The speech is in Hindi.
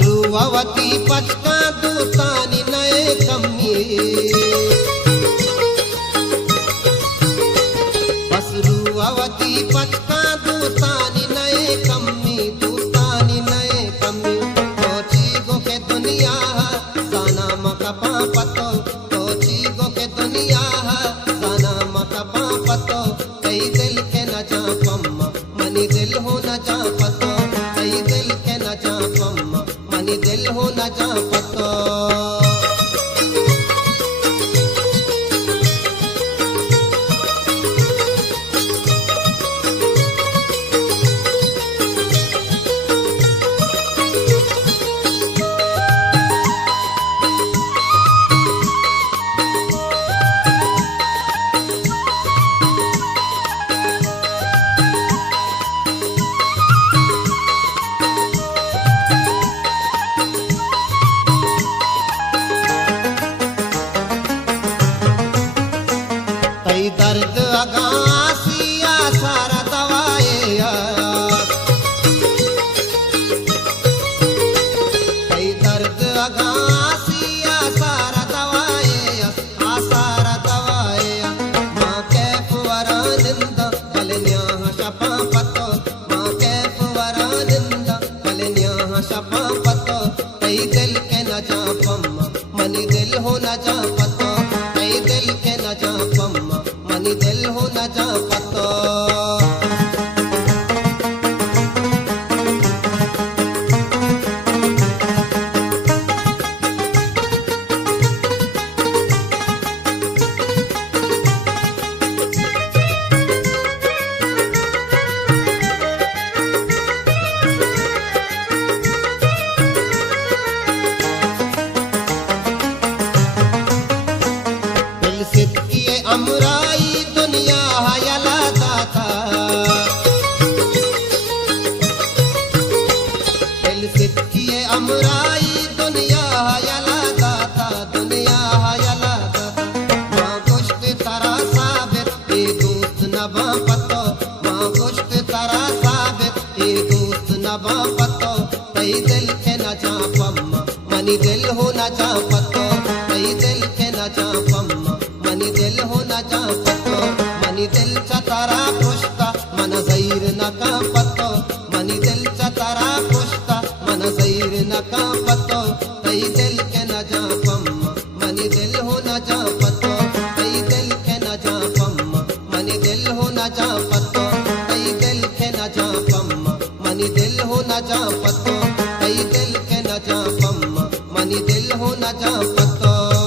पसरुवती पचका दूतानी नए कमी पसरुवती पचका दूतानी नए कमी तोची गो के दुनिया साना मकपा पतो तोची गो के दुनिया साना मकपा पतो कई दिल के न जा पम्मा मनी दिल हो न जा पतो कई दिल के न जा पम्मा मनी दिल हो न जा पतो कई दर्द अगासिया सारा दवाए कई दर्द अगासिया सारा दवाए सारा दवाए माँ कैफ वरानिंद बलन्या शपा पतो माँ कैफ वरानिंद बलन्या शपा पतो कई दिल के न जा पम्मा मनी दिल हो न जा पतो कई दिल के न जा पम्मा मनी दिल हो न जा पतो दिल सिद्ध किए अमराई दुनिया हयला दाता दिल सिद्ध किए अमराई दुनिया हयला दाता दुनिया हयला दाता माँ गुश्त तरा साबित ये दोस्त नबा पतो माँ गुश्त तरा साबित ये दोस्त नबा पतो कई दिल के न जा पम्मा मनी दिल हो न जा पतो कई दिल के न जा पम्मा मनी दिल हो न जा पतो मनी दिल चतारा पुष्ता मन ज़हीर न का पतो मनी दिल चतारा पुष्ता मन ज़हीर न का पतो कई दिल के न जा पम्मा मनी दिल हो न जा पतो कई दिल के न जा पम्मा मनी दिल हो न जा पतो कई दिल के न जा पम्मा मनी दिल हो न जा पतो कई दिल के न जा पम्मा मनी दिल हो न जा पतो।